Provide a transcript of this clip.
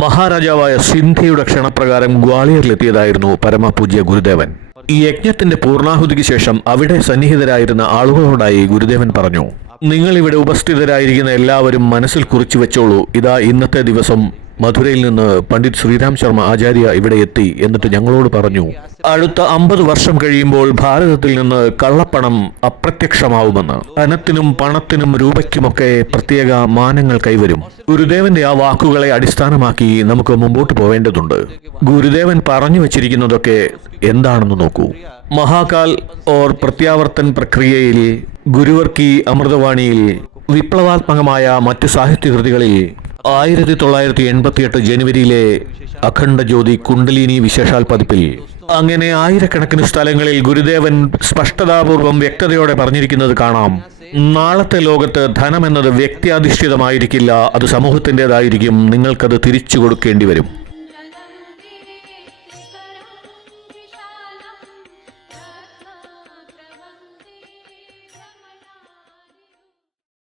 മഹാരാജാവായ സിന്ധിയുടെ ക്ഷണപ്രകാരം ഗ്വാളിയറിലെത്തിയതായിരുന്നു പരമപൂജ്യ ഗുരുദേവൻ. ഈ യജ്ഞത്തിന്റെ പൂർണ്ണാഹുതിക്ക് ശേഷം അവിടെ സന്നിഹിതരായിരുന്ന ആളുകളോടായി ഗുരുദേവൻ പറഞ്ഞു, നിങ്ങൾ ഇവിടെ ഉപസ്ഥിതരായിരിക്കുന്ന എല്ലാവരും മനസ്സിൽ കുറിച്ചു വെച്ചോളൂ. ഇതാ ഇന്നത്തെ ദിവസം മധുരയിൽ നിന്ന് പണ്ഡിറ്റ് ശ്രീരാം ശർമ്മ ആചാര്യ ഇവിടെ എത്തി. എന്നിട്ട് ഞങ്ങളോട് പറഞ്ഞു, അടുത്ത 50 വർഷം കഴിയുമ്പോൾ ഭാരതത്തിൽ നിന്ന് കള്ളപ്പണം അപ്രത്യക്ഷമാവുമെന്ന്. ധനത്തിനും പണത്തിനും രൂപയ്ക്കുമൊക്കെ പ്രത്യേക മാനങ്ങൾ കൈവരും. ഗുരുദേവന്റെ ആ വാക്കുകളെ അടിസ്ഥാനമാക്കി നമുക്ക് മുമ്പോട്ട് പോവേണ്ടതുണ്ട്. ഗുരുദേവൻ പറഞ്ഞു വെച്ചിരിക്കുന്നതൊക്കെ എന്താണെന്ന് നോക്കൂ. മഹാകാൽ ഓർ പ്രത്യാവർത്തൻ പ്രക്രിയയിൽ, ഗുരുവർ കി അമൃതവാണിയിൽ, വിപ്ലവാത്മകമായ മറ്റു സാഹിത്യകൃതികളിൽ 1988 ജനുവരിയിലെ അഖണ്ഡ ജ്യോതി കുണ്ടലിനി വിശേഷാൽ പതിപ്പിൽ, അങ്ങനെ ആയിരക്കണക്കിന് സ്ഥലങ്ങളിൽ ഗുരുദേവൻ സ്പഷ്ടതാപൂർവം വ്യക്തതയോടെ പറഞ്ഞിരിക്കുന്നത് കാണാം. നാളത്തെ ലോകത്ത് ധനമെന്നത് വ്യക്തിയാധിഷ്ഠിതമായിരിക്കില്ല, അത് സമൂഹത്തിൻ്റെതായിരിക്കും. നിങ്ങൾക്കത് തിരിച്ചു കൊടുക്കേണ്ടി വരും.